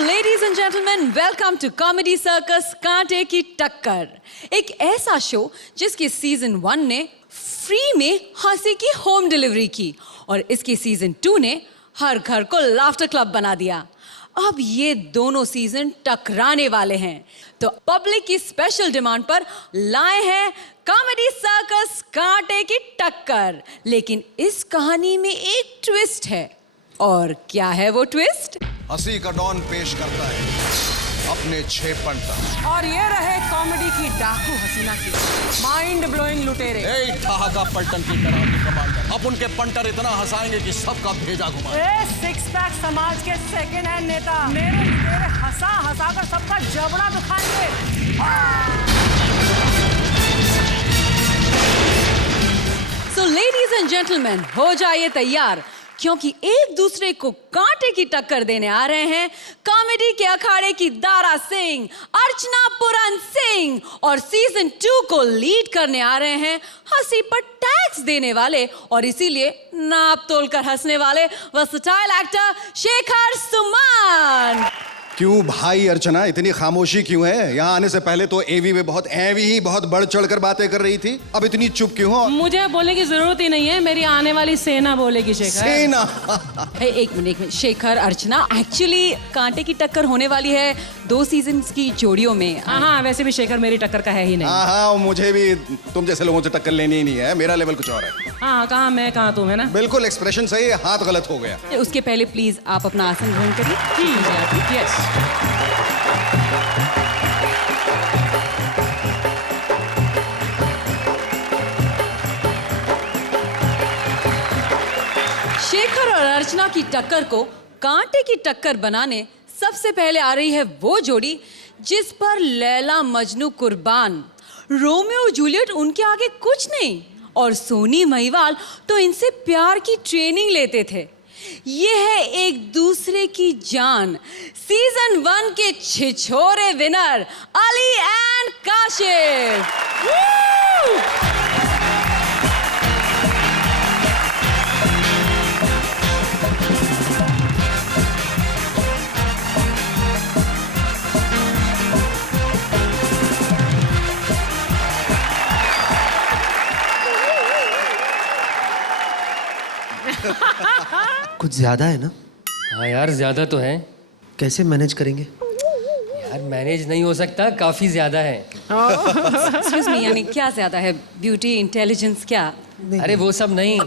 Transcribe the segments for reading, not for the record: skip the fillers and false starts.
ladies and gentlemen, welcome to Comedy Circus कांटे की टक्कर, एक ऐसा शो जिसके सीजन 1 ने फ्री में हंसी की होम डिलीवरी की और इसके सीजन 2 ने हर घर को लाफ्टर क्लब बना दिया। अब ये दोनों सीजन टकराने वाले हैं, तो पब्लिक की स्पेशल डिमांड पर लाए हैं कॉमेडी सर्कस कांटे की टक्कर। लेकिन इस कहानी में एक ट्विस्ट है, और क्या है वो ट्विस्ट? हंसी का डॉन पेश करता है अपने 6 पंटर, और ये रहे कॉमेडी की डाकू हसीना की माइंड ब्लोइंग लुटेरे। ठहाका पलटन की तरह के कमांडर। अब उनके पंटर इतना हंसाएंगे कि सबका भेजा घुमाएंगे। सिक्स पैक समाज के सेकंड हैंड नेता मेरे लुटेरे हंसा हंसा कर सबका जबड़ा दुखाएंगे। So ladies and gentlemen, हो जाइए तैयार, क्योंकि एक दूसरे को कांटे की टक्कर देने आ रहे हैं कॉमेडी के अखाड़े की दारा सिंह, अर्चना पुरन सिंह, और सीजन 2 को लीड करने आ रहे हैं हंसी पर टैक्स देने वाले और इसीलिए नाप तोल कर हंसने वाले वर्सेटाइल एक्टर शेखर सुमन। क्यों भाई अर्चना, इतनी खामोशी क्यों है? यहाँ आने से पहले तो एवी में बहुत बढ़ चढ़कर बातें कर रही थी, अब इतनी चुप क्यों हो? मुझे बोलने की जरूरत ही नहीं है, मेरी आने वाली सेना बोलेगी शेखर। सेना? एक मिनट शेखर, अर्चना, एक्चुअली कांटे की टक्कर होने वाली है 2 सीजन्स की जोड़ियों में। हाँ, वैसे भी शेखर मेरी टक्कर का है ही नहीं। हाँ, मुझे भी तुम जैसे लोगों से टक्कर लेनी ही नहीं है, मेरा लेवल कुछ और है। हाँ, कहाँ मैं कहाँ तुम, है ना? बिल्कुल एक्सप्रेशन सही, हाथ गलत हो गया। उसके पहले प्लीज आप अपना आसन ग्रहण करिए। यस। शेखर और अर्चना की टक्कर को कांटे की टक्कर बनाने सबसे पहले आ रही है वो जोड़ी जिस पर लैला मजनू कुर्बान, रोमियो जूलियट उनके आगे कुछ नहीं, और सोनी महिवाल तो इनसे प्यार की ट्रेनिंग लेते थे। ये है एक दूसरे की जान, सीजन 1 के छिछोरे विनर अली एंड काशिफ। कुछ ज्यादा है ना? हाँ यार, ज्यादा तो है। कैसे मैनेज करेंगे? यार मैनेज नहीं हो सकता, काफी ज्यादा है। एक्सक्यूज मी, यानी क्या ज्यादा है? ब्यूटी, इंटेलिजेंस, क्या? अरे वो सब नहीं,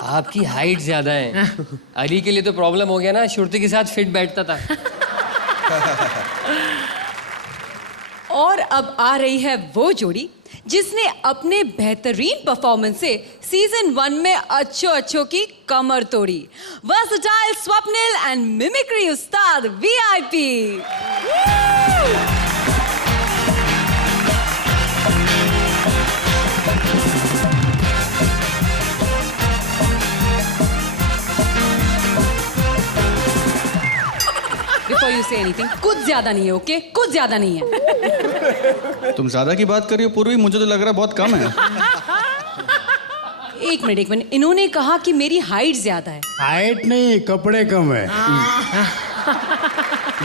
आपकी हाइट ज्यादा है। अली के लिए तो प्रॉब्लम हो गया ना, श्रुति के साथ फिट बैठता था। और अब आ रही है वो जोड़ी जिसने अपने बेहतरीन परफॉर्मेंस से सीजन 1 में अच्छों की कमर तोड़ी, versatile Swapnil and mimicry Ustad VIP. Before you say anything, कुछ ज्यादा नहीं है, ओके? कुछ ज्यादा नहीं है। तुम ज्यादा की बात कर रही हो पूर्वी, मुझे तो लग रहा है बहुत कम है। एक मिनट, इन्होंने कहा कि मेरी हाइट ज्यादा है। हाइट नहीं, कपड़े कम है।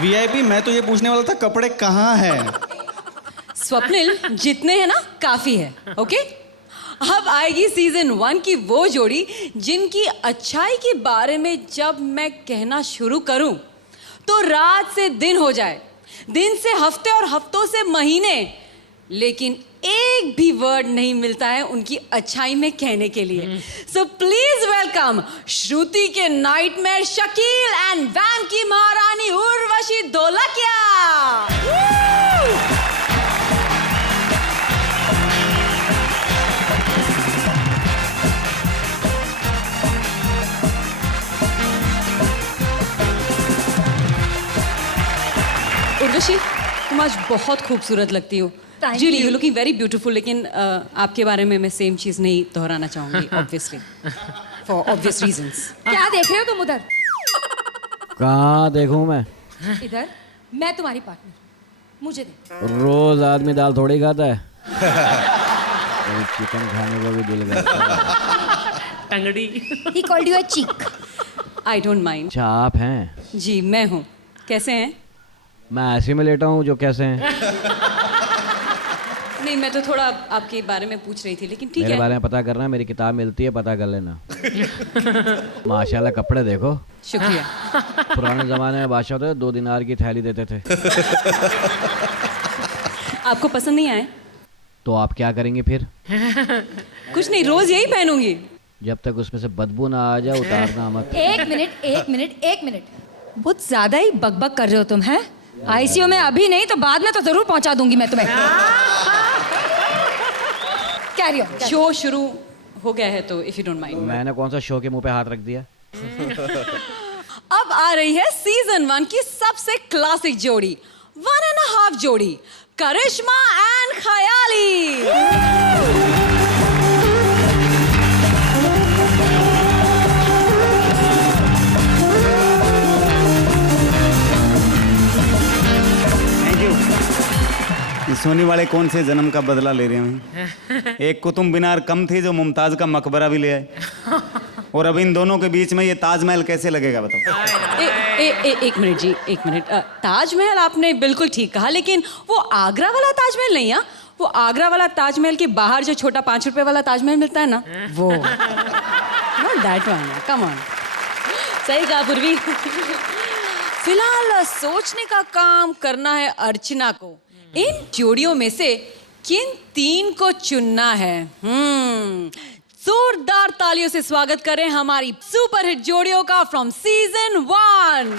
वीआईपी, मैं तो ये पूछने वाला था कपड़े कहाँ हैं? स्वप्निल, जितने हैं ना काफी है, ओके? अब आएगी सीजन 1 की वो जोड़ी जिनकी अच्छाई के बारे में जब मैं कहना शुरू करूं तो रात से दिन हो जाए, दिन से हफ्ते और हफ्तों से महीने, लेकिन एक भी वर्ड नहीं मिलता है उनकी अच्छाई में कहने के लिए। सो प्लीज वेलकम श्रुति के नाइटमेयर शकील एंड वैम की महारानी उर्वशी धोलकिया। उर्वशी, तुम आज बहुत खूबसूरत लगती हो। Really, you're looking very beautiful, लेकिन आपके बारे में मैं सेम चीज़ नहीं दोहराना चाहूँगी, obviously, for obvious reasons. क्या देख रहे हो तुम उधर? कहाँ देखूँ मैं? इधर, मैं तुम्हारी पार्टनर, मुझे दे। रोज आदमी दाल थोड़ी खाता है। चिकन खाने को भी दिल करता है। टंगड़ी। He called you a cheek. I don't mind. अच्छा, आप हैं? जी, मैं हूँ। कैसे हैं? मैं ऐसे में लेटा हूँ जो कैसे हैं नहीं, मैं तो थोड़ा आपके बारे में पूछ रही थी, लेकिन ठीक मेरे है। बारे में पता करना है, मेरी किताब मिलती है, पता कर लेना। माशाल्लाह कपड़े देखो। शुक्रिया। पुराने ज़माने में बादशाह होते 2 दिनार की थैली देते थे। आपको पसंद नहीं आए? तो आप क्या करेंगे फिर? कुछ नहीं, रोज यही पहनूंगी। जब तक उसमें से बदबू ना आ जाए उतारना मत। एक मिनट एक मिनट एक मिनट, बहुत ज्यादा ही बकबक कर रहे हो तुम, हैं? आईसीयू में अभी नहीं तो बाद में तो जरूर पहुंचा दूंगी मैं तुम्हें। Carry on. शो शुरू हो गया है तो इफ यू डोंट माइंड। मैंने कौन सा शो के मुंह पे हाथ रख दिया? अब आ रही है सीजन 1 की सबसे क्लासिक जोड़ी, 1.5 जोड़ी, Karishma and Khayali. Thank you. ये सोने वाले कौन से जन्म का बदला ले रहे हैं? एक कुतुब मीनार कम थी जो मुमताज का मकबरा भी ले आए, और अब इन दोनों के बीच में ये ताजमहल कैसे लगेगा बताओ? एक मिनट जी, एक मिनट। ताजमहल आपने बिल्कुल ठीक कहा, लेकिन वो आगरा वाला ताजमहल नहीं है। वो आगरा वाला ताजमहल के बाहर जो छोटा 5 रुपए वाला ताजमहल मिलता है ना, वो not that one. Come on. सही कहा पूर्वी। फिलहाल सोचने का काम करना है अर्चना को। इन जोड़ियों में से किन 3 को चुनना है? जोरदार तालियों से स्वागत करें हमारी सुपरहिट जोड़ियों का फ्रॉम सीजन 1।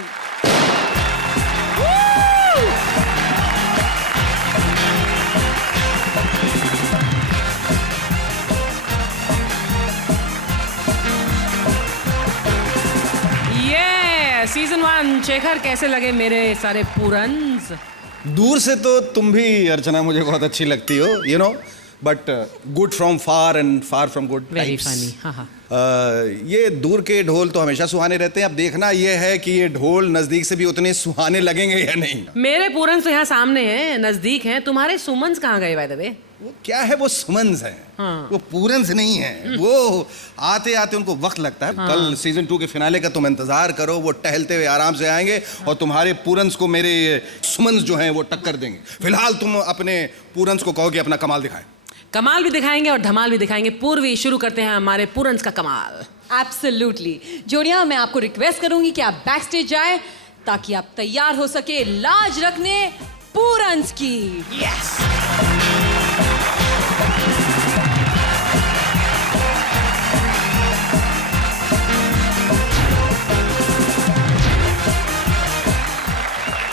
ये सीजन 1 शेखर, कैसे लगे मेरे सारे पूरन्स? दूर से तो तुम भी अर्चना मुझे बहुत अच्छी लगती हो, you know, but good from far and far from good. Very funny. हाँ हाँ। ये दूर के ढोल तो हमेशा सुहाने रहते हैं। अब देखना ये है कि ये ढोल नजदीक से भी उतने सुहाने लगेंगे या नहीं। मेरे पूरन्स तो यहाँ सामने हैं, नजदीक हैं। तुम्हारे सुमन्स कहाँ गए बाय द वे? वो क्या है, वो सुमन्स हैं। हाँ। वो पूरन्स नहीं है। वो आते आते उनको वक्त लगता है। कल सीजन 2 के फिनाले का तुम इंतजार करो, वो टहलते हुए आराम से आएंगे और तुम्हारे पूरन्स को मेरे सुमन्स जो हैं वो टक्कर देंगे। फिलहाल तुम अपने पूरन्स को कहो कि अपना कमाल दिखाएं। कमाल भी दिखाएंगे और धमाल भी दिखाएंगे। पूर्वी, शुरू करते हैं हमारे पूरन्स का कमाल। एब्सोल्युटली। जोड़ियां, मैं आपको रिक्वेस्ट करूंगी कि आप बैक स्टेज जाएं ताकि आप तैयार हो सके लाज रखने पूरन्स की। यस।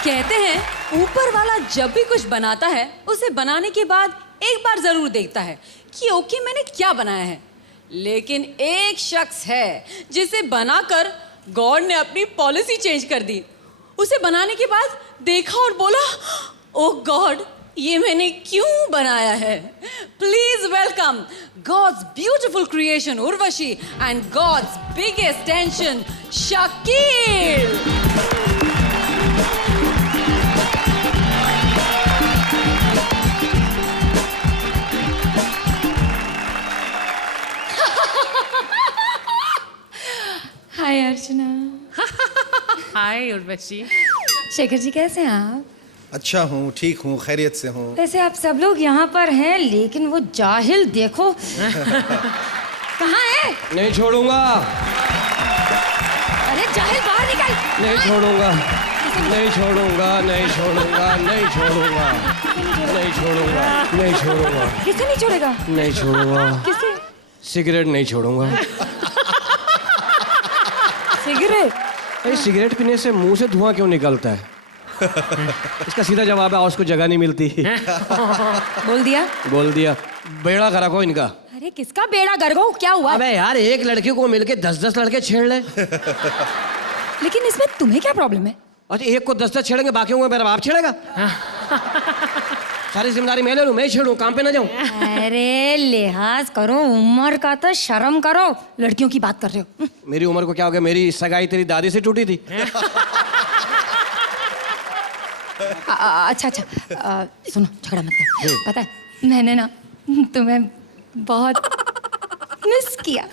कहते हैं ऊपर वाला जब भी कुछ बनाता है उसे बनाने के बाद एक बार जरूर देखता है कि ओके मैंने क्या बनाया है। लेकिन एक शख्स है जिसे बनाकर गॉड ने अपनी पॉलिसी चेंज कर दी। उसे बनाने के बाद देखा और बोला, ओह गॉड, ये मैंने क्यों बनाया है? Please welcome God's beautiful creation Urvashi and God's biggest tension Shakeel. Hi Archana. Hi Urvashi. Shekhar ji कैसे हैं आप? अच्छा हूँ, ठीक हूँ, खैरियत से हूँ। वैसे आप सब लोग यहाँ पर हैं, लेकिन वो जाहिल देखो कहाँ है? नहीं छोड़ूंगा, अरे जाहिल बाहर निकल। नहीं छोड़ूंगा, नहीं छोड़ूंगा, नहीं छोड़ूंगा, नहीं छोड़ूंगा, नहीं छोड़ूंगा, नहीं छोड़ूंगा, किसे नहीं छोड़ेगा? नहीं छोड़ूंगा, किसे? सिगरेट नहीं छोड़ूंगा। सिगरेट? अरे सिगरेट पीने से मुंह से धुआं क्यों निकलता है? इसका सीधा जवाब है, उसको जगह नहीं मिलती। बोल दिया? बोल दिया। बेड़ा खरा को इनका। अरे किसका बेड़ा गर्क हो? क्या हुआ? अबे यार, एक लड़की को मिलके 10-10 लड़के छेड़ ले। लेकिन इसमें तुम्हें क्या प्रॉब्लम है? अच्छा, एक को 10-10 छेड़ेंगे, बाकी होंगे मेरा बाप छेड़ेगा? सारी जिम्मेदारी मैं ले लूं, मैं ही छेड़ूं, काम पे ना जाऊं? अरे लिहाज करो, उम्र का तो शर्म करो। लड़कियों की बात कर रहे हो? मेरी उम्र को क्या हो गया? मेरी सगाई तेरी दादी से टूटी थी। अच्छा सुनो, झगड़ा मत कर। पता है मैंने ना तुम्हें बहुत मिस किया।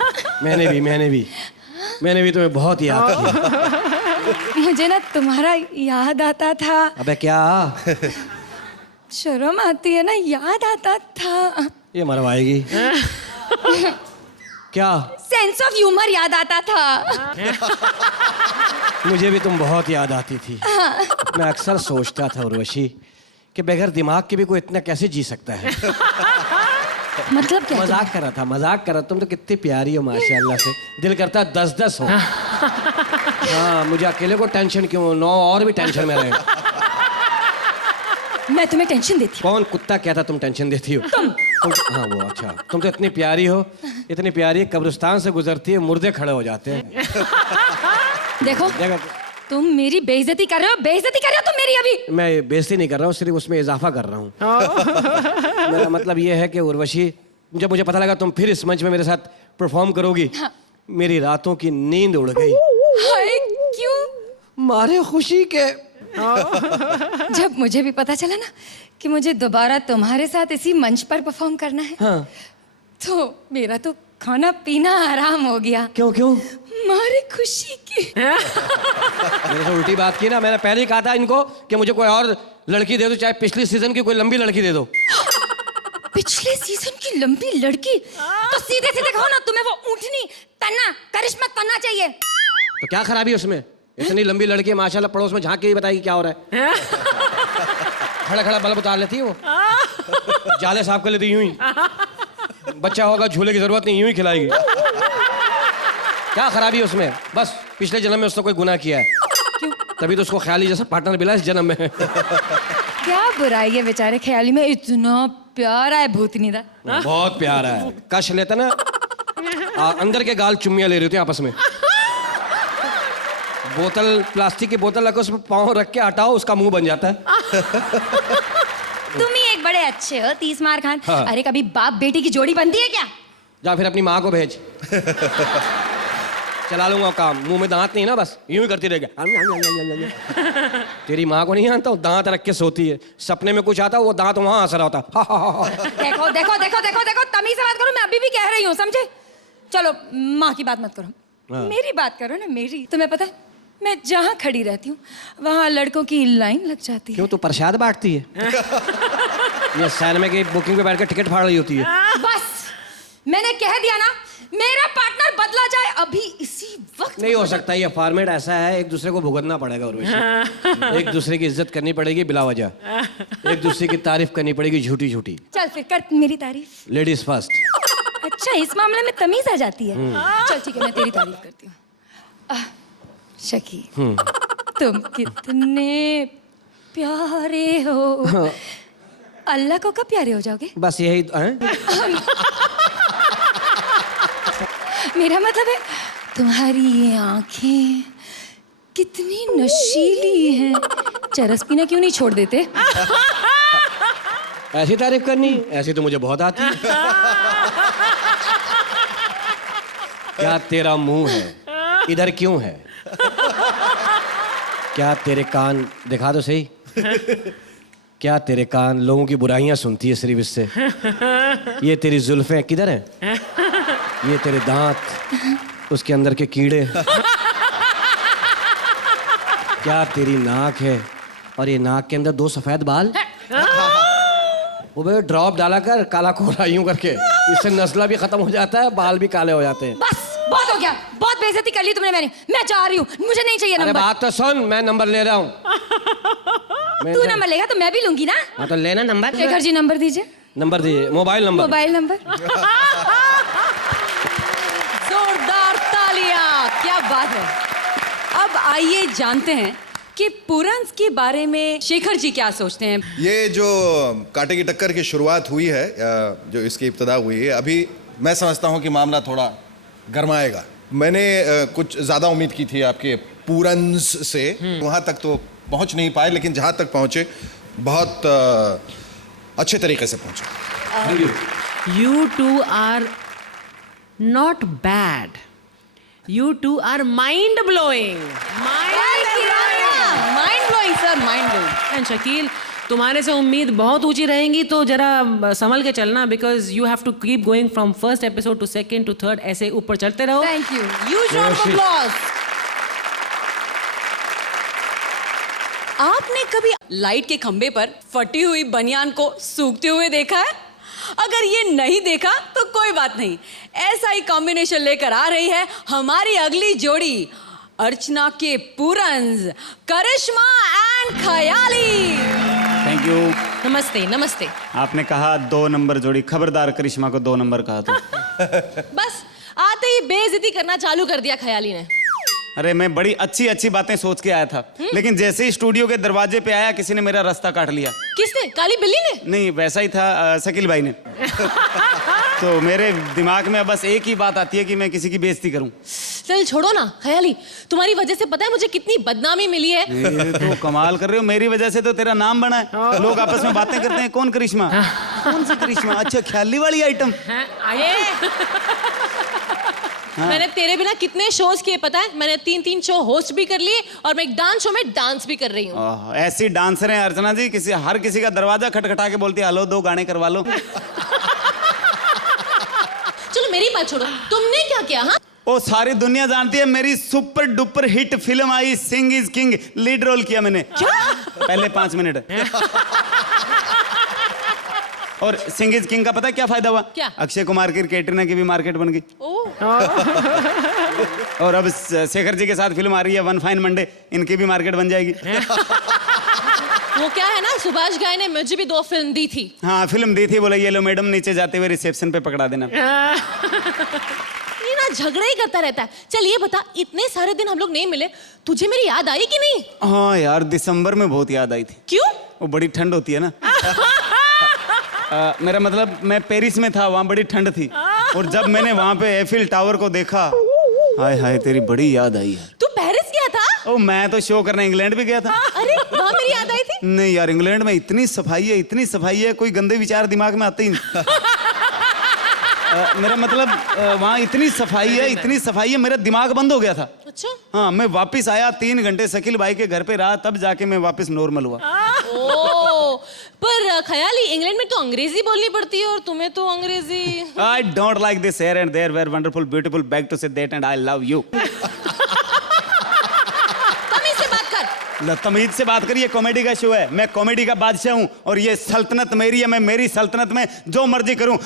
मैंने भी तुम्हें बहुत याद किया। मुझे ना तुम्हारा याद आता था। अबे क्या? शर्म आती है ना, याद आता था। ये मरवाएगी। क्या? सेंस ऑफ ह्यूमर याद आता था। मुझे भी तुम बहुत याद आती थी। मैं अक्सर सोचता था उर्वशी कि बगैर दिमाग के भी कोई इतना कैसे जी सकता है। मतलब क्या? मजाक कर रहा था, मजाक कर रहा। तुम तो कितनी प्यारी हो माशाल्लाह से, दिल करता है 10-10 हो। हाँ, मुझे अकेले को टेंशन क्यों, 9 और भी टेंशन में रहे। मैं तुम्हें टेंशन देती हूँ? कौन कुत्ता कहता तुम टेंशन देती हो? तुम हाँ वो अच्छा, तुम तो इतनी प्यारी हो, इतनी प्यारी, कब्रिस्तान से गुजरती है मुर्दे खड़े हो जाते हैं। देखो देखो, तुम मेरी बेइज्जती कर रहे हो, बेइज्जती कर रहे हो तुम मेरी अभी। मैं बेइज्जती नहीं कर रहा हूँ, सिर्फ उसमें इजाफा कर रहा हूँ। मेरा मतलब ये है कि उर्वशी, जब मुझे पता लगा तुम फिर इस मंच में मेरे साथ परफॉर्म करोगी, मेरी रातों की नींद उड़ गई। हाय, क्यों? मारे खुशी के। जब मुझे भी पता चला ना कि मुझे दोबारा तुम्हारे साथ इसी मंच पर परफॉर्म करना है, हाँ। तो मेरा तो खाना पीना आराम हो गया। क्यों? मारे खुशी की। मैंने तो उल्टी बात की ना, मैंने पहले ही कहा था इनको कि मुझे कोई और लड़की दे दो, चाहे पिछली सीजन की कोई लंबी लड़की दे दो। पिछले सीजन की लंबी लड़की? तो सीधे सीधे कहो ना, तुम्हें वो ऊँटनी तना, करिश्मा तना चाहिए। तो क्या खराबी है उसमें? इतनी लंबी लड़की है माशाल्लाह, पड़ोस में झांक के ही बताएगी क्या हो रहा है। खड़ा खड़ा बल्ब उतार लेती है वो, जाले साफ कर लेती यूं ही। बच्चा होगा झूले की जरूरत नहीं, यूं ही खिलाएगी। क्या खराबी है उसमें? बस पिछले जन्म में उसने कोई गुनाह किया है, तभी तो उसको ख्याली जैसा पार्टनर मिला इस जन्म में। क्या बुराई है बेचारे ख्याली में, इतना प्यारा है भूतनी दा। बहुत प्यारा है, कश लेता ना, अंदर के गाल चुम्मियां ले रहे थे आपस में। बोतल, प्लास्टिक की बोतल रखो, उसमें पाँव रख के हटाओ, उसका मुंह बन जाता है। तुम ही एक बड़े अच्छे हो 30 मार खान। हाँ। अरे कभी बाप बेटी की जोड़ी बनती है क्या? जा फिर अपनी माँ को भेज। चला लूंगा काम, मुंह में दांत नहीं ना, बस यूं ही करती रहेगी। तेरी माँ को नहीं आता हूँ, दांत रख के सोती है, सपने में कुछ आता वो दांत वहां हंस रहा होता। देखो देखो देखो देखो देखो, तमीज से बात करो, मैं अभी भी कह रही हूँ, समझे? चलो माँ की बात मत करो, मेरी बात करो ना, मेरी। तुम्हें पता है मैं जहाँ खड़ी रहती हूँ वहाँ लड़कों की लाइन लग जाती है। क्यों, तू प्रसाद बांटती है? ये सिनेमा की बुकिंग पे बैठ कर टिकट फाड़ रही होती है। बस मैंने कह दिया ना, मेरा पार्टनर बदला जाए अभी इसी वक्त। नहीं हो सकता, ये फॉर्मेट ऐसा है, एक दूसरे को भुगतना पड़ेगा उर्वशी। एक दूसरे की इज्जत करनी पड़ेगी बिला वजह, एक दूसरे की तारीफ करनी पड़ेगी झूठी झूठी। चल फिर कर मेरी तारीफ। Ladies first. अच्छा, इस मामले में तमीज आ जाती है। चल ठीक है, मैं तेरी तारीफ करती हूँ। शकी, तुम कितने प्यारे हो। अल्लाह को कब प्यारे हो जाओगे? बस यही है? मेरा मतलब है तुम्हारी ये आंखें कितनी नशीली हैं। चरस पीना क्यों नहीं छोड़ देते? ऐसी तारीफ करनी, ऐसी तो मुझे बहुत आती है। क्या तेरा मुंह है, इधर क्यों है? क्या तेरे कान, दिखा दो सही, क्या तेरे कान लोगों की बुराइयां सुनती है सिर्फ इससे? ये तेरी जुल्फें किधर हैं? ये तेरे दांत, उसके अंदर के कीड़े। क्या तेरी नाक है, और ये नाक के अंदर 2 सफेद बाल। वो भाई ड्रॉप डाला कर, काला कोला यूं करके, इससे नस्ला भी खत्म हो जाता है, बाल भी काले हो जाते हैं। बस बहुत हो गया, बहुत बेइज्जती कर ली तुमने मेरी। मैं जा रही हूँ, मुझे नहीं चाहिए अरे नंबर। बात तो सुन, मैं नंबर ले रहा हूँ। तू नंबर लेगा तो मैं भी लूंगी ना। हाँ तो लेना नंबर। शेखर जी नंबर दीजिए। नंबर दीजिए, मोबाइल नंबर। Mobile number. जोरदार तालियां, क्या बात है। अब आइए जानते हैं कि पुरंस के बारे में शेखर जी क्या सोचते हैं। ये जो कांटे की टक्कर की शुरुआत हुई है, जो इसकी इब्तदा हुई है, अभी मैं समझता हूँ कि मामला थोड़ा गरमाएगा। मैंने कुछ ज़्यादा उम्मीद की थी आपके पुरंस से, वहाँ तक तो पहुँच नहीं पाए, लेकिन जहाँ तक पहुँचे बहुत अच्छे तरीके से पहुँचे। You two are not bad. You two are mind blowing. Mind blowing sir, mind blowing. And Shakeel, तुम्हारे से उम्मीद बहुत ऊंची रहेंगी, तो जरा संभल के चलना, because you have to keep going from first episode to second to third, ऐसे ऊपर चलते रहो। Thank you. Huge round of applause. आपने कभी लाइट के खंबे पर फटी हुई बनियान को सूखते हुए देखा है? अगर ये नहीं देखा तो कोई बात नहीं, ऐसा ही कॉम्बिनेशन लेकर आ रही है हमारी अगली जोड़ी, अर्चना के पूरन्स, Karishma and Khayali. Thank you. नमस्ते नमस्ते। आपने कहा 2 नंबर जोड़ी, खबरदार करिश्मा को 2 नंबर कहा तो। बस आते ही बेइज्जती करना चालू कर दिया खयाली ने। अरे मैं बड़ी अच्छी अच्छी बातें सोच के आया था, लेकिन जैसे ही स्टूडियो के दरवाजे पे आया किसी ने मेरा रास्ता काट लिया। किसने? काली बिल्ली ने? नहीं, वैसा ही था शकील भाई ने। तो मेरे दिमाग में बस एक ही बात आती है कि मैं किसी की बेइज्जती करूं। चल छोड़ो ना खयाली, तुम्हारी वजह से पता है मुझे कितनी बदनामी मिली है। ये तो कमाल कर रहे हो, मेरी वजह से तो तेरा नाम बना है। लोग आपस में बातें करते हैं, कौन करिश्मा? कौन सी करिश्मा? अच्छा, ख्याली वाली आइटम। मैंने तेरे बिना कितने शोज किए पता है? मैंने 3 शो होस्ट भी कर लिए और मैं एक डांस शो में डांस भी कर रही हूँ। ऐसी डांसर हैं अर्चना जी, हर किसी का दरवाजा खटखटा के बोलती है हेलो 2 गाने करवा लो। चलो मेरी बात छोड़ो, तुमने क्या किया? हाँ, ओ सारी दुनिया जानती है, मेरी super duper hit film I Singh is king, lead role किया मैंने। क्या? पहले 5 मिनट। और सिंग इज किंग का पता है क्या फायदा हुआ? क्या? अक्षय कुमार की, कैटरीना की भी मार्केट बन गई। ओह। और अब शेखर जी के साथ फिल्म आ रही है वन फाइन मंडे, इनकी भी मार्केट बन जाएगी। वो क्या है ना, सुभाष घाई ने मुझे भी 2 फिल्म दी थी। हाँ फिल्म दी थी, बोला ये लो मैडम नीचे जाते हुए रिसेप्शन पे पकड़ा देना। ये ना झगड़ा ही करता रहता है। चल ये बता, इतने सारे दिन हम लोग नहीं मिले, तुझे मेरी याद आई कि नहीं? हाँ यार, दिसंबर में बहुत याद आई थी। क्यों? वो बड़ी ठंड होती है ना। मेरा मतलब मैं पेरिस में था, वहाँ बड़ी ठंड थी, और जब मैंने वहाँ पे एफिल टावर को देखा, हाय हाय तेरी बड़ी याद आई यार। तू पेरिस गया था? ओ मैं तो शो करने इंग्लैंड भी गया था। अरे वहाँ मेरी याद आई थी? नहीं यार, इंग्लैंड में इतनी सफाई है, कोई गंदे विचार दिमाग में आते ही नहीं। मेरा मतलब वहाँ इतनी सफाई है, मेरा दिमाग बंद हो गया था। अच्छा। हाँ, मैं वापस आया, 3 घंटे शकील भाई के घर पे रहा, तब जाके मैं वापस नॉर्मल हुआ। ओ, पर खयाली, इंग्लैंड में तो अंग्रेजी बोलनी पड़ती है और तुम्हें तो अंग्रेजी। I don't like this here and there were wonderful, beautiful, beg to say that and I love you. तमीज से बात कर। तमीज से बात करिए, कॉमेडी का शो है, मैं कॉमेडी का बादशाह हूँ और ये सल्तनत मेरी है, मैं मेरी सल्तनत में जो मर्जी करूँ।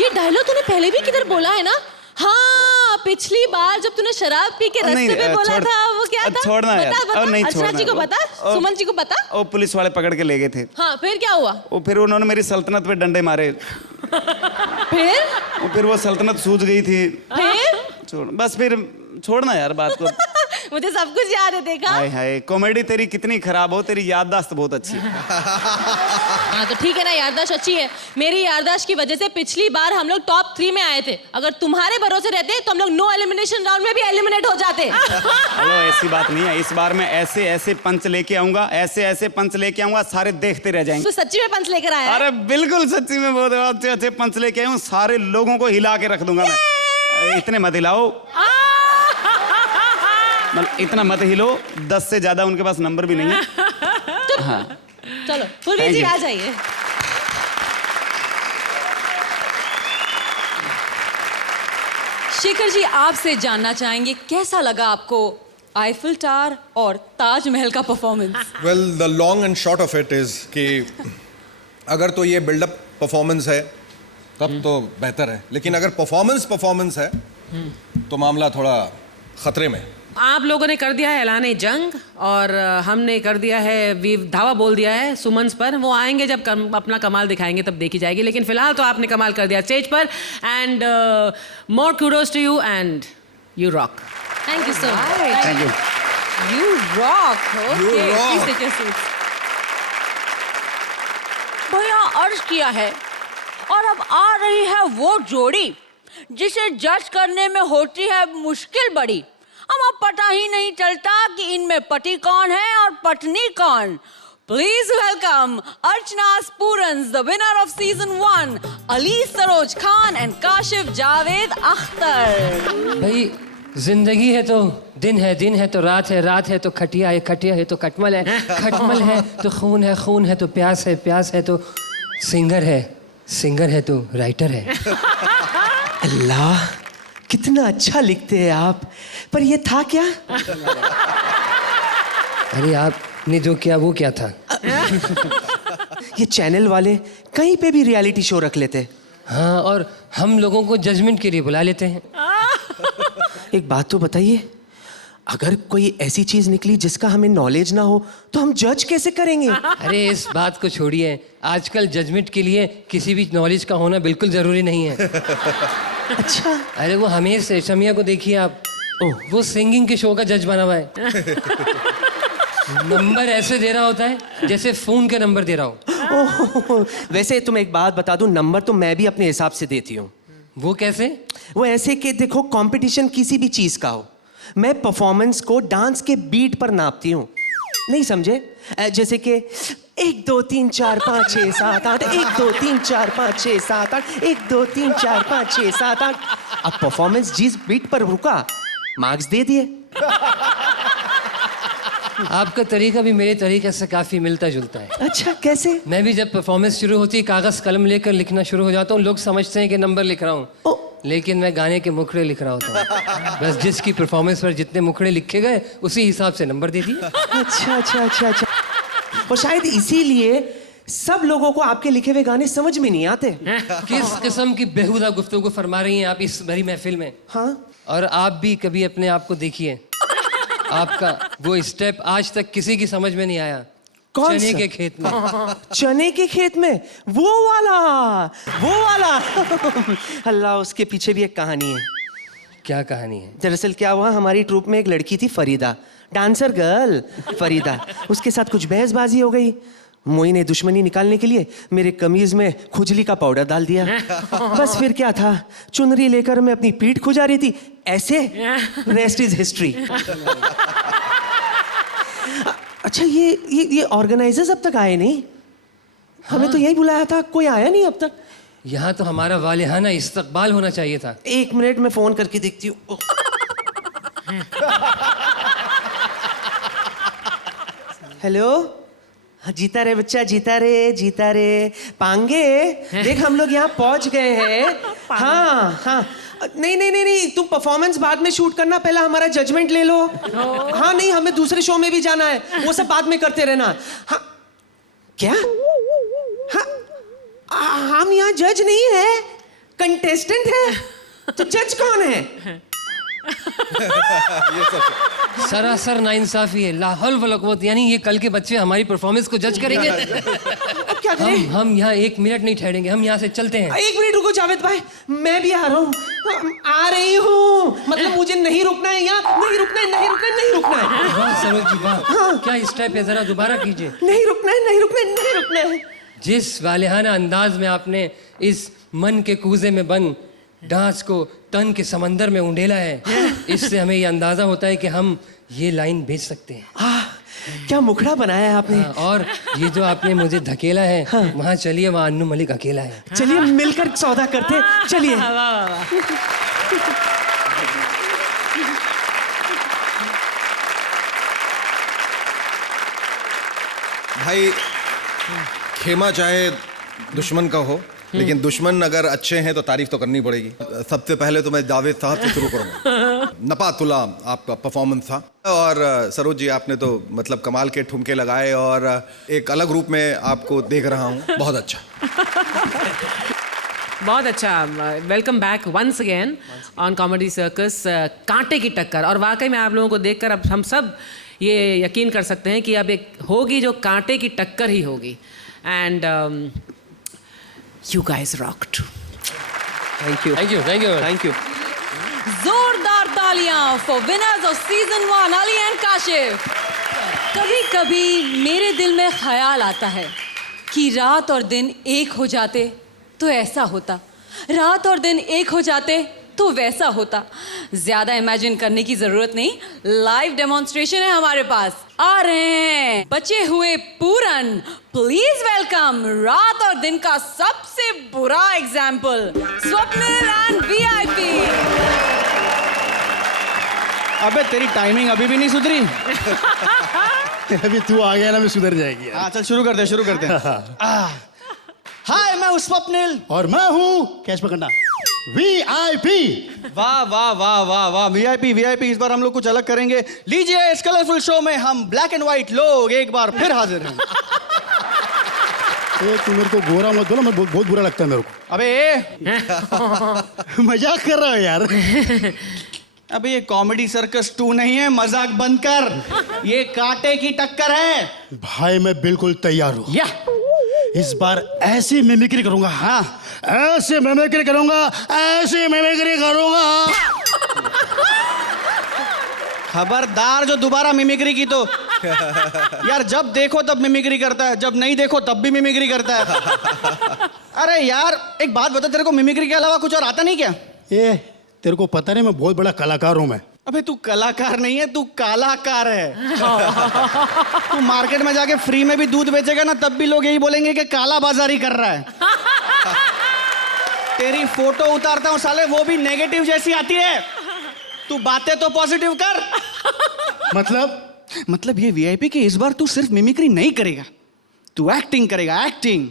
ये डायलॉग तूने पहले भी किधर बोला है ना? हाँ, पिछली बार जब तूने शराब पी के रास्ते पे बोला था, वो क्या था? छोड़ना यार। बता, नहीं अर्चना छोड़ना। जी को बता, सुमन जी को बता। ओ पुलिस वाले पकड़ के ले गए थे। हाँ, फिर क्या हुआ? वो फिर उन्होंने मेरी सल्तनत पे डंडे मारे। फिर वो सल्तनत सूझ गई थी। बस फिर छोड़ना यार बात को। मुझे सब कुछ याद है, देखा? हाय हाय, कॉमेडी तेरी कितनी खराब हो, तेरी याददाश्त बहुत अच्छी है। हाँ तो ठीक है ना, याददाश्त अच्छी है। मेरी याददाश्त की वजह से पिछली बार हम लोग टॉप 3 में आए थे। अगर तुम्हारे भरोसे रहते तो हम लोग नो एलिमिनेशन राउंड में भी एलिमिनेट हो जाते। हेलो, ऐसी बात नहीं है, इस बार मैं ऐसे पंच लेके आऊंगा, ऐसे पंच लेके आऊंगा, सारे देखते रह जाएंगे। तो सच्ची में पंच लेकर आया? अरे बिल्कुल सच्ची में, बहुत अच्छे पंच लेके आया हूँ, सारे लोगों को हिला के रख दूंगा मैं। इतने मत हिलाओ, इतना मत हिलो, 10 से ज्यादा उनके पास नंबर भी नहीं है। हाँ चलो पूर्वी जी आ जाइए। शेखर जी, आपसे जानना चाहेंगे कैसा लगा आपको आईफिल टावर और ताजमहल का performance? Well, the long and short of it is कि अगर तो ये बिल्डअप परफॉर्मेंस है तब तो बेहतर है, लेकिन अगर परफॉर्मेंस है तो मामला थोड़ा खतरे में। आप लोगों ने कर दिया है ऐलान जंग और हमने कर दिया है, धावा बोल दिया है सुमन्स पर। वो आएंगे जब अपना कमाल दिखाएंगे तब देखी जाएगी, लेकिन फिलहाल तो आपने कमाल कर दिया स्टेज पर। And more kudos to you and you rock. Thank you so much. Thank you. You rock. Okay, You rock. please take your seats. भैया अर्ज किया है और अब आ रही है वो जोड़ी जिसे जज करने में होती है मुश्किल बड़ी। अब पता ही नहीं चलता कि इनमें पति कौन है और पत्नी कौन। प्लीज वेलकम अर्चना पूरन्स, the winner of season 1, Ali Saroj Khan and Kashif Javed Akhtar. भाई जिंदगी है तो दिन है तो रात है तो खटिया है तो खटमल है तो खून है तो प्यास है तो सिंगर है तो राइटर है। अल्लाह, कितना अच्छा लिखते हैं आप, पर ये था क्या? अरे आपने जो किया वो क्या था? ये चैनल वाले कहीं पे भी रियलिटी शो रख लेते। हाँ, और हम लोगों को जजमेंट के लिए बुला लेते हैं। एक बात तो बताइए, अगर कोई ऐसी चीज निकली जिसका हमें नॉलेज ना हो तो हम जज कैसे करेंगे? अरे इस बात को छोड़िए, आजकल जजमेंट के लिए किसी भी नॉलेज का होना बिल्कुल जरूरी नहीं है। अच्छा। अरे वो हमेश शमिया को देखिए आप, वो सिंगिंग के शो का जज बना हुआ है। नंबर ऐसे दे रहा होता है जैसे फोन के नंबर दे रहा हो। ओह, वैसे तुम एक बात बता दूं, नंबर तो मैं भी अपने हिसाब से देती हूँ। वो कैसे? वो ऐसे कि देखो, कंपटीशन किसी भी चीज का हो, मैं परफॉर्मेंस को डांस के बीट पर नापती हूँ, नहीं समझे? जैसे कि 1 2 3 4 5 6 7 8, 1 2 3 4 5 6 7 8, 1 2 3 4 5 6 7 8। अब परफॉर्मेंस जिस बीट पर रुका, मार्क्स दे दिए। आपका तरीका भी मेरे तरीके से काफी मिलता जुलता है। अच्छा, कैसे? मैं भी जब परफॉर्मेंस शुरू होती है कागज कलम लेकर लिखना शुरू हो जाता हूँ। लोग समझते हैं कि नंबर लिख रहा हूँ, लेकिन मैं गाने के मुखड़े लिख रहा होता हूँ। बस जिसकी परफॉर्मेंस पर जितने मुखड़े लिखे गए उसी हिसाब से नंबर दे दिए। अच्छा अच्छा अच्छा अच्छा। और शायद इसीलिए सब लोगों को आपके लिखे हुए गाने समझ में नहीं आते। किस किस्म की बेहुदा गुफ्तगू फरमा रही हैं आप इस भरी महफिल में? हाँ, और आप भी कभी अपने आप को देखिए, आपका वो स्टेप आज तक किसी की समझ में नहीं आया। कौन चने सा? के खेत में। चने के खेत में, वो वाला। अल्लाह, उसके पीछे भी एक कहानी है। क्या कहानी है? दरअसल क्या हुआ, हमारी ट्रूप में एक लड़की थी फरीदा, डांसर गर्ल फरीदा। उसके साथ कुछ बहसबाजी हो गई। मोई ने दुश्मनी निकालने के लिए मेरे कमीज में खुजली का पाउडर डाल दिया। बस फिर क्या था, चुनरी लेकर मैं अपनी पीठ खुजा रही थी, ऐसे। Rest is history. अच्छा, ये ऑर्गेनाइजर्स अब तक आए नहीं? हमें तो यही बुलाया था, कोई आया नहीं अब तक। यहाँ तो हमारा वालिहाना इस्तकबाल होना चाहिए था। 1 मिनट में फोन करके देखती हूँ। हेलो, जीता रे बच्चा, जीता रे। पांगे, देख हम लोग यहाँ पहुंच गए हैं। हाँ, नहीं, तुम परफॉर्मेंस बाद में शूट करना, पहला हमारा जजमेंट ले लो। हाँ, नहीं, हमें दूसरे शो में भी जाना है, वो सब बाद में करते रहना। हाँ, क्या? हाँ, हम यहाँ जज नहीं है, कंटेस्टेंट है। तो जज कौन है? सरासर नाइंसाफी है, लाहौल वला कुव्वत। यानी ये कल के बच्चे हमारी परफॉर्मेंस को जज करेंगे। अब क्या करें? हम यहाँ 1 मिनट नहीं ठहरेंगे, हम यहाँ से चलते हैं। 1 मिनट रुको जावेद भाई, मैं भी आ रहा हूँ। आ रही हूँ, मतलब मुझे नहीं रुकना है यहाँ, नहीं रुकना है। वाह सरोज जी वाह, क्या स्टेप है, जरा दोबारा कीजिए। नहीं रुकना है। जिस वालिहाना अंदाज में आपने इस मन के कूजे में बंद डांस को तन के समंदर में उंडेला है, इससे हमें ये अंदाजा होता है कि हम ये लाइन भेज सकते हैं। क्या मुखड़ा बनाया है आपने। और ये जो आपने मुझे धकेला है, वहाँ चलिए, वहाँ अन्नू मलिक अकेला है। चलिए मिलकर सौदा करते, चलिए। भाई, खेमा चाहे दुश्मन का हो, लेकिन दुश्मन अगर अच्छे हैं तो तारीफ तो करनी पड़ेगी। सबसे पहले तो मैं जावेद साहब से शुरू करूँगा। नपातुला आपका परफॉर्मेंस था, और सरोज जी आपने तो मतलब कमाल के ठुमके लगाए, और एक अलग रूप में आपको देख रहा हूँ, बहुत अच्छा। बहुत अच्छा। Welcome back once again on comedy circus, कांटे की टक्कर। और वाकई में आप लोगों को देखकर अब हम सब ये यकीन कर सकते हैं कि अब एक होगी जो कांटे की टक्कर ही होगी। And you guys rocked. Thank you. जोरदार तालियां for winners of season 1, Ali and Kashif. कभी कभी मेरे दिल में ख्याल आता है कि रात और दिन एक हो जाते तो ऐसा होता, रात और दिन एक हो जाते तो वैसा होता। ज्यादा इमेजिन करने की जरूरत नहीं, लाइव डेमोन्स्ट्रेशन है हमारे पास। आ रहे हैं बचे हुए पूरन। प्लीज वेलकम रात और दिन का सबसे बुरा एग्जाम्पल, स्वप्निल एंड वीआईपी। अबे तेरी टाइमिंग अभी भी नहीं सुधरी। अभी तू आ गया ना, मैं सुधर जाएगी। हाँ चल शुरू करते हैं। हाय, मैं हूँ स्वप्निल और मैं हूँ कैच पकड़ना, वीआईपी। वाह वाह वाह वाह वाह, वीआईपी वीआईपी। इस बार हम लोग कुछ अलग करेंगे। लीजिए, इस कलरफुल शो में हम ब्लैक एंड व्हाइट लोग एक बार फिर हाजिर हैं। तू मेरे को गोरा मत बोला, मैं बहुत बुरा लगता है मेरे को। अबे मजाक कर रहा है यार। अबे ये कॉमेडी सर्कस 2 नहीं है, मजाक बंद कर। ये कांटे की टक्कर है। भाई मैं बिल्कुल तैयार हूँ। या इस बार ऐसी मिमिक्री करूंगा। हाँ, ऐसे मिमिक्री करूंगा, ऐसी मिमिक्री करूंगा। खबरदार जो दोबारा मिमिक्री की तो यार, जब देखो तब मिमिक्री करता है, जब नहीं देखो तब भी मिमिक्री करता है। अरे यार एक बात बता, तेरे को मिमिक्री के अलावा कुछ और आता नहीं क्या? ए, तेरे को पता नहीं मैं बहुत बड़ा कलाकार हूं मैं। अबे तू कलाकार नहीं है, तू कालाकार है। तू मार्केट में जाके फ्री में भी दूध बेचेगा ना, तब भी लोग यही बोलेंगे कि काला बाजारी कर रहा है। तेरी फोटो उतारता हूँ साले, वो भी नेगेटिव जैसी आती है। तू बातें तो पॉजिटिव कर। मतलब ये वीआईपी कि इस बार तू सिर्फ मिमिक्री नहीं करेगा, तू एक्टिंग करेगा। एक्टिंग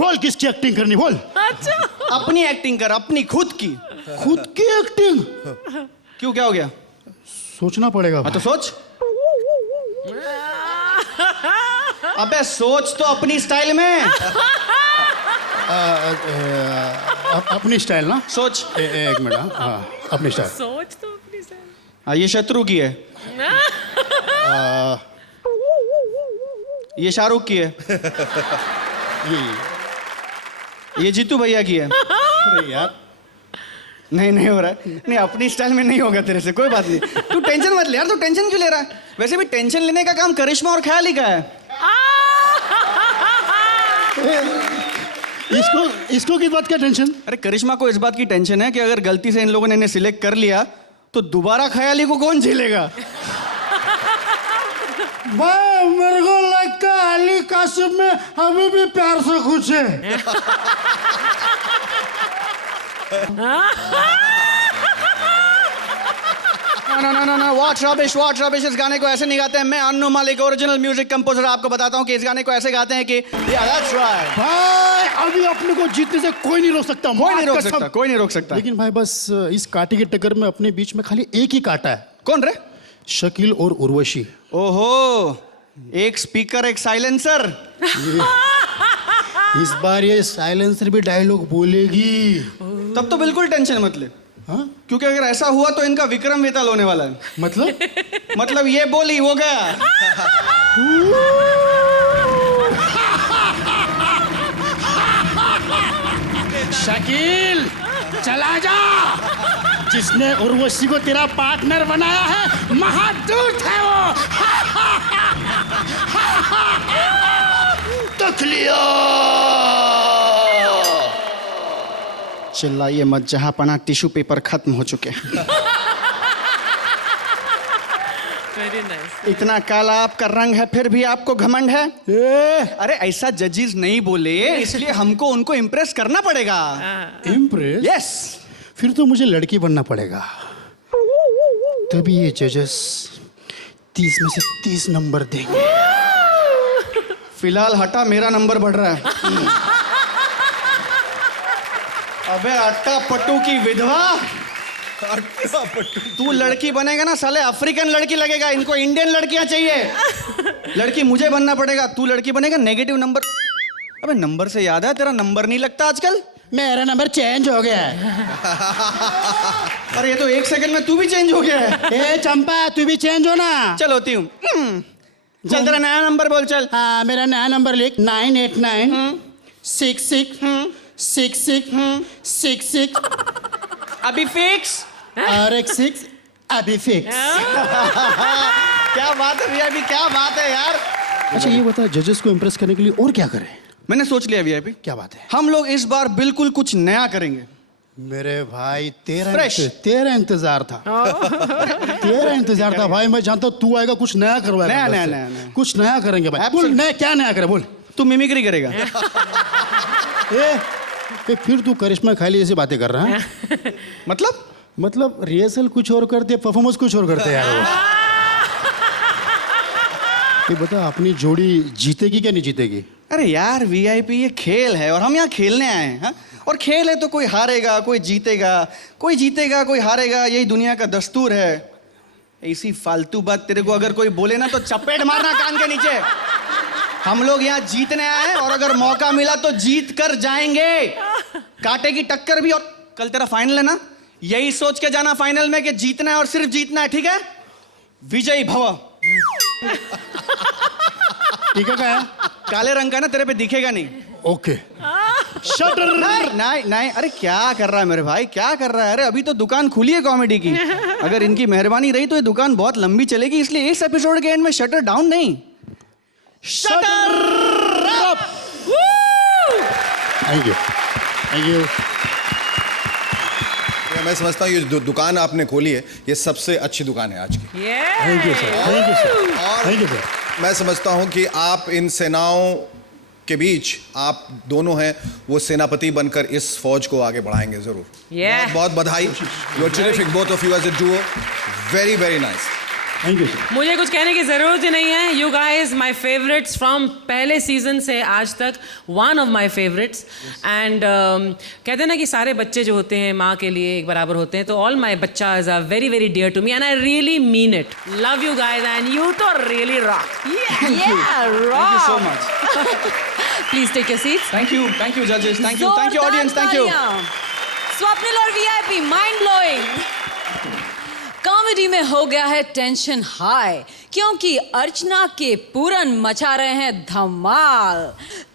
बोल, किसकी एक्टिंग करनी बोल। अपनी एक्टिंग कर, अपनी खुद की। खुद की एक्टिंग? क्यों, क्या हो गया? सोचना पड़ेगा। हाँ तो सोच। अबे सोच तो अपनी स्टाइल में। अपनी स्टाइल ना? सोच। एक मिनट। हाँ, अपनी स्टाइल। सोच तो अपनी से। हाँ, ये शत्रु की है। ये शाहरुख की है। ये जीतू भैया की है। अरे यार, नहीं हो रहा है। नहीं, अपनी स्टाइल में नहीं होगा तेरे से, कोई बात नहीं। तू टेंशन मत ले यार, तू टेंशन क्यों ले रहा है? वैसे भी टेंशन लेने का काम करिश्मा और ख्याली का है। इसको किस बात का टेंशन? अरे करिश्मा को इस बात की टेंशन है कि अगर गलती से इन लोगों ने इन्हें सिलेक्ट कर लिया तो दोबारा ख्याली को कौन झेलेगा? भाई मेरे को लगता है अली कासिम में अभी भी प्यार से खुश है। ना व्हाट रबिश। इस गाने को ऐसे नहीं गाते हैं। मैं अन्नू मालिक, ओरिजिनल म्यूजिक कंपोजर, आपको बताता हूँ कि इस गाने को ऐसे गाते हैं कि yeah, that's right। भाई अभी अपने को जीतने से कोई नहीं रोक सकता। कोई नहीं रोक सकता। लेकिन भाई बस इस कांटे की टक्कर में अपने बीच में खाली एक ही कांटा है। कौन रे? शकील और उर्वशी। ओहो, एक स्पीकर एक साइलेंसर। इस बार ये साइलेंसर भी डायलॉग बोलेगी। तब तो बिल्कुल टेंशन मत ले। हाँ? क्योंकि अगर ऐसा हुआ तो इनका विक्रम वेताल होने वाला है। मतलब ये बोली वो गया। शकील चला जा। जिसने उर्वशी को तेरा पार्टनर बनाया है महादूत है वो। तक लिया। चिल्लाइए मत, जहां पना टिश्यू पेपर खत्म हो चुके हैं। Very nice. इतना काला आपका रंग है फिर भी आपको घमंड है। अरे ऐसा जजेस नहीं बोले, इसलिए हमको उनको इम्प्रेस करना पड़ेगा। इम्प्रेस? यस। फिर तो मुझे लड़की बनना पड़ेगा, तभी ये जजेस 30 में से 30 नंबर देंगे। फिलहाल हटा, मेरा नंबर बढ़ रहा है। अबे अट्टा पट्टू की विधवा, तू लड़की बनेगा ना साले, अफ्रीकन लड़की लगेगा। इनको इंडियन लड़कियां चाहिए। लड़की मुझे बनना पड़ेगा, तू लड़की बनेगा। Negative number. अबे नंबर से याद है, तेरा नंबर नहीं लगता आजकल। मेरा नंबर चेंज हो गया है। अरे ये तो 1 सेकंड में तू भी चेंज हो गया है। ए चंपा, तू भी चेंज हो ना। चल होती हूँ। चल तेरा नया नंबर बोल। चल। हाँ, मेरा नया नंबर लिख। 989 66 66 66। अभी फिक्स। और एक 6 अभी फिक्स। क्या बात है वीआईपी, क्या बात है यार। अच्छा ये बता, जजेस को इम्प्रेस करने के लिए और क्या करें? मैंने सोच लिया वीआईपी। क्या बात है? हम लोग इस बार बिल्कुल कुछ नया करेंगे। मेरे भाई Fresh। तेरा इंतजार था। तेरा इंतजार था भाई। मैं जानता हूँ तू आएगा, कुछ नया करवाएगा। नया। कुछ नया करेंगे भाई। बोल नया, क्या नया करे बोल। तू मिमिक्री करेगा। ए, फिर तू करिश्मा खाली ऐसी बातें कर रहा है? मतलब रिहर्सल कुछ और करते, परफॉर्मेंस कुछ और करते यार वो। ये बता, अपनी जोड़ी जीतेगी क्या नहीं जीतेगी? अरे यार वीआईपी ये खेल है और हम यहाँ खेलने आए हैं। और खेल है तो कोई हारेगा कोई जीतेगा, कोई हारेगा, यही दुनिया का दस्तूर है। ऐसी फालतू बात तेरे को अगर कोई बोले ना तो चपेट मारना कान के नीचे। हम लोग यहाँ जीतने आए हैं और अगर मौका मिला तो जीत कर जाएंगे। कांटे की टक्कर भी, और कल तेरा फाइनल है ना, यही सोच के जाना फाइनल में कि जीतना है और सिर्फ जीतना है, ठीक है? विजयी भव। ठीक है क्या? काले रंग का ना, तेरे पे दिखेगा नहीं। ओके। शटर। नहीं, अरे क्या कर रहा है मेरे भाई, क्या कर रहा है? अरे अभी तो दुकान खुली है कॉमेडी की। अगर इनकी मेहरबानी रही तो ये दुकान बहुत लंबी चलेगी, इसलिए इस एपिसोड के एंड में शटर डाउन नहीं, शटर अप। Thank you. मैं समझता हूँ ये जो दुकान आपने खोली है ये सबसे अच्छी दुकान है आज की। Thank you sir. मैं समझता हूँ कि आप इन सेनाओं के बीच आप दोनों हैं वो सेनापति बनकर इस फौज को आगे बढ़ाएंगे जरूर। बहुत बहुत बधाई। You are terrific both of you as a duo. Very very nice. Thank you sir. मुझे कुछ कहने की ज़रूरत ही नहीं है। You guys my favourites from पहले सीजन से आज तक, one of my favourites. And कहते हैं ना कि सारे बच्चे जो होते हैं माँ के लिए एक बराबर होते हैं, तो ऑल माई बच्चाज are very very dear to me and I really mean it. Love you guys and you तो really rock. Thank you so much. Please take your seats. Thank you judges, thank you audience, thank you. Swapnil और VIP mind blowing. Comedy में हो गया है tension high क्योंकि अर्चना के पूरन मचा रहे हैं धमाल।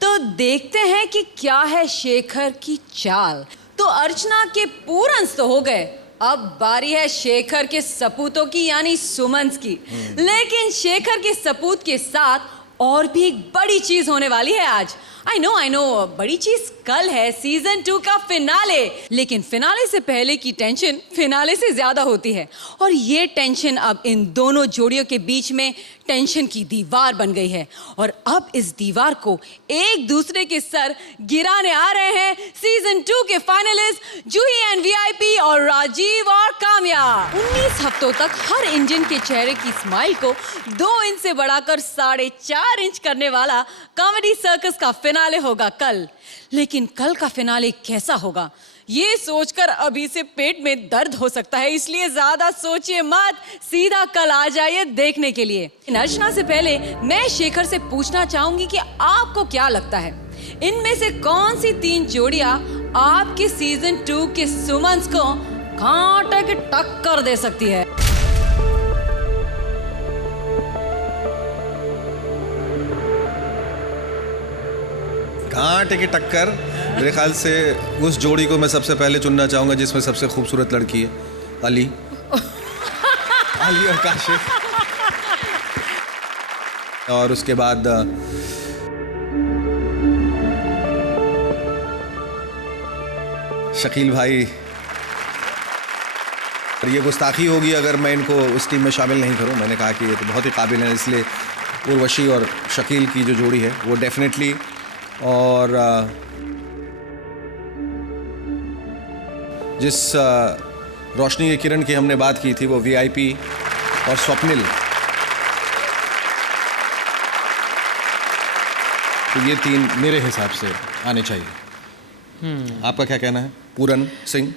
तो देखते हैं कि क्या है शेखर की चाल। तो अर्चना के पूरन तो हो गए, अब बारी है शेखर के सपूतों की यानी सुमंस की। लेकिन शेखर के सपूत के साथ और भी एक बड़ी चीज होने वाली है आज। आई नो बड़ी चीज कल है, सीजन 2 का फिनाले। लेकिन फिनाले से पहले की टेंशन फिनाले से ज्यादा होती है और ये टेंशन अब इन दोनों जोड़ियों के बीच में टेंशन की दीवार बन गई है। और अब इस दीवार को एक दूसरे के सर गिराने आ रहे हैं सीजन 2 के फाइनलिस्ट जूही एंड वीआईपी और राजीव और काम्या। 19 हफ्तों तक हर इंडियन के चेहरे की स्माइल को 2 इंच से बढ़ाकर 4.5 इंच करने वाला कॉमेडी सर्कस का फिनाले होगा कल। लेकिन कल का फिनाले कैसा होगा ये सोचकर अभी से पेट में दर्द हो सकता है, इसलिए ज्यादा सोचिए मत, सीधा कल आ जाइए देखने के लिए। अर्चना से पहले मैं शेखर से पूछना चाहूंगी कि आपको क्या लगता है इनमें से कौन सी 3 जोड़ियां आपके सीजन 2 के सुमंस को कांटे की टक्कर दे सकती है? कांटे की टक्कर मेरे ख्याल से उस जोड़ी को मैं सबसे पहले चुनना चाहूंगा जिसमें सबसे खूबसूरत लड़की है, अली और काशिफ। और उसके बाद शकील भाई। और ये गुस्ताखी होगी अगर मैं इनको उस टीम में शामिल नहीं करूं। मैंने कहा कि ये तो बहुत ही काबिल है, इसलिए उर्वशी और शकील की जो जोड़ी है वो डेफिनेटली। और जिस रोशनी की किरण की हमने बात की थी वो वीआईपी और स्वप्निल। तो ये 3 मेरे हिसाब से आने चाहिए। आपका क्या कहना है पूरन सिंह?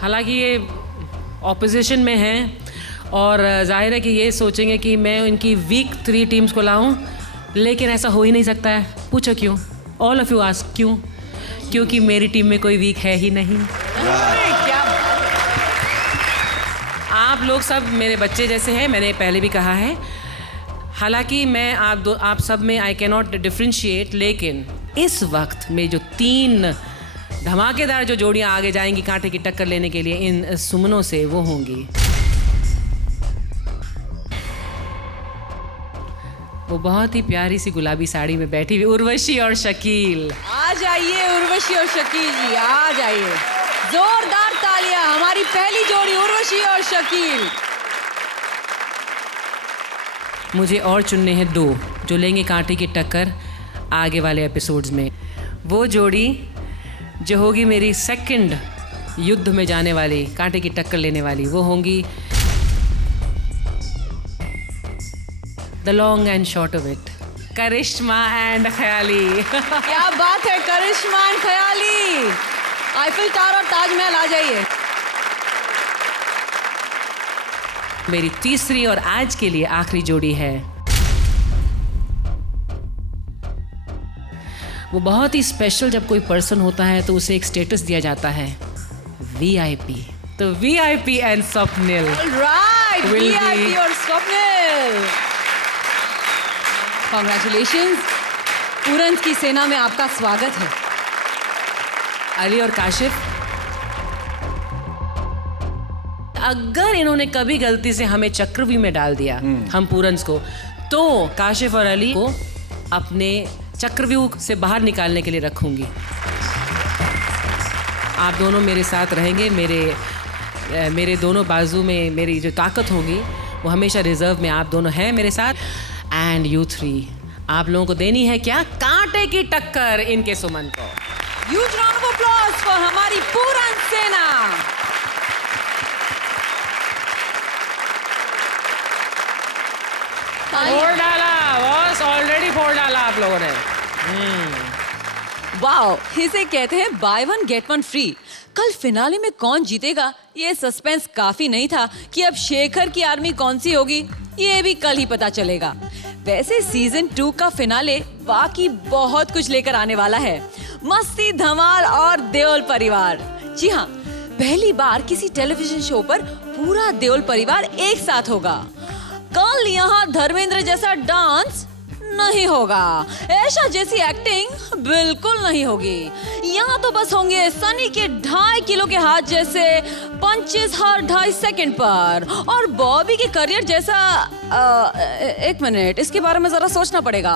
हालांकि ये ऑपोजिशन में हैं और जाहिर है कि ये सोचेंगे कि मैं इनकी वीक 3 टीम्स को लाऊं, लेकिन ऐसा हो ही नहीं सकता है। पूछो क्यों? ऑल ऑफ यू आस्क क्यों? क्योंकि मेरी टीम में कोई वीक है ही नहीं। क्या आप लोग सब मेरे बच्चे जैसे हैं, मैंने पहले भी कहा है। हालांकि मैं आप सब में आई कैन नॉट डिफ्रेंशिएट, लेकिन इस वक्त में जो 3 धमाकेदार जो जोड़ियां आगे जाएंगी कांटे की टक्कर लेने के लिए इन सुमनों से, वो होंगी वो बहुत ही प्यारी सी गुलाबी साड़ी में बैठी हुई उर्वशी और शकील। आ जाइए उर्वशी और शकील जी, आ जाइए। जोरदार तालियां हमारी पहली जोड़ी उर्वशी और शकील। मुझे और चुनने हैं 2 जो लेंगे कांटे की टक्कर आगे वाले एपिसोड्स में। वो जोड़ी जो होगी मेरी सेकंड युद्ध में जाने वाली, कांटे की टक्कर लेने वाली, वो होंगी the long and short of it, Karishma and Khayali. क्या बात है, Karishma and Khayali. Eiffel tower और ताजमहल आ जाइए। मेरी तीसरी और आज के लिए आखिरी जोड़ी है। वो बहुत ही स्पेशल जब कोई पर्सन होता है तो उसे एक स्टेटस दिया जाता है, VIP। तो VIP and Swapnil. Right, Will VIP be- और स्वप्निल। कॉन्ग्रेचुलेशंस, पूरन की सेना में आपका स्वागत है। अली और काशिफ, अगर इन्होंने कभी गलती से हमें चक्रव्यूह में डाल दिया, हम पूरन्स को, तो काशिफ और अली को अपने चक्रव्यूह से बाहर निकालने के लिए रखूंगी। आप दोनों मेरे साथ रहेंगे। मेरे दोनों बाजू में मेरी जो ताकत होगी वो हमेशा रिजर्व में आप दोनों हैं मेरे साथ। एंड you 3, आप लोगों को देनी है क्या? कांटे की टक्कर इनके सुमन को। Huge round of applause for हमारी पूरन सेना। फोड़ डाला बॉस, ऑलरेडी फोड़ डाला आप लोगों ने। वाओ, इसे कहते हैं by one get one free. कल फिनाले में कौन जीतेगा ये सस्पेंस काफी नहीं था कि अब शेखर की आर्मी कौन सी होगी, ये भी कल ही पता चलेगा। वैसे सीजन 2 का फिनाले वाकई बहुत कुछ लेकर आने वाला है। मस्ती, धमाल और देओल परिवार। जी हाँ, पहली बार किसी टेलीविजन शो पर पूरा देओल परिवार एक साथ होगा। कल यहाँ धर्मेंद्र जैसा डांस नहीं होगा, ऐशा जैसी एक्टिंग बिल्कुल नहीं होगी। यहाँ तो बस होंगे सनी के 2.5 किलो के हाथ जैसे पंचेस हर 2.5 सेकंड पर, और बॉबी के करियर जैसा एक मिनट, इसके बारे में जरा सोचना पड़ेगा।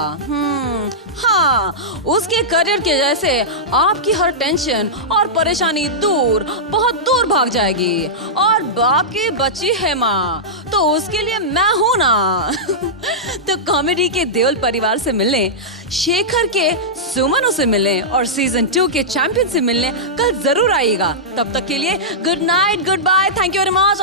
हाँ, उसके करियर के जैसे आपकी हर टेंशन और परेशानी बहुत दूर भाग जाएगी। और बाकी बची है माँ, तो उसके लिए मैं हूं ना। तो कॉमेडी के देओल परिवार से मिलने, शेखर के सुमनों से मिलने और सीजन 2 के चैंपियन से मिलने कल जरूर आइएगा। तब तक के लिए good night, good bye, thank you very much.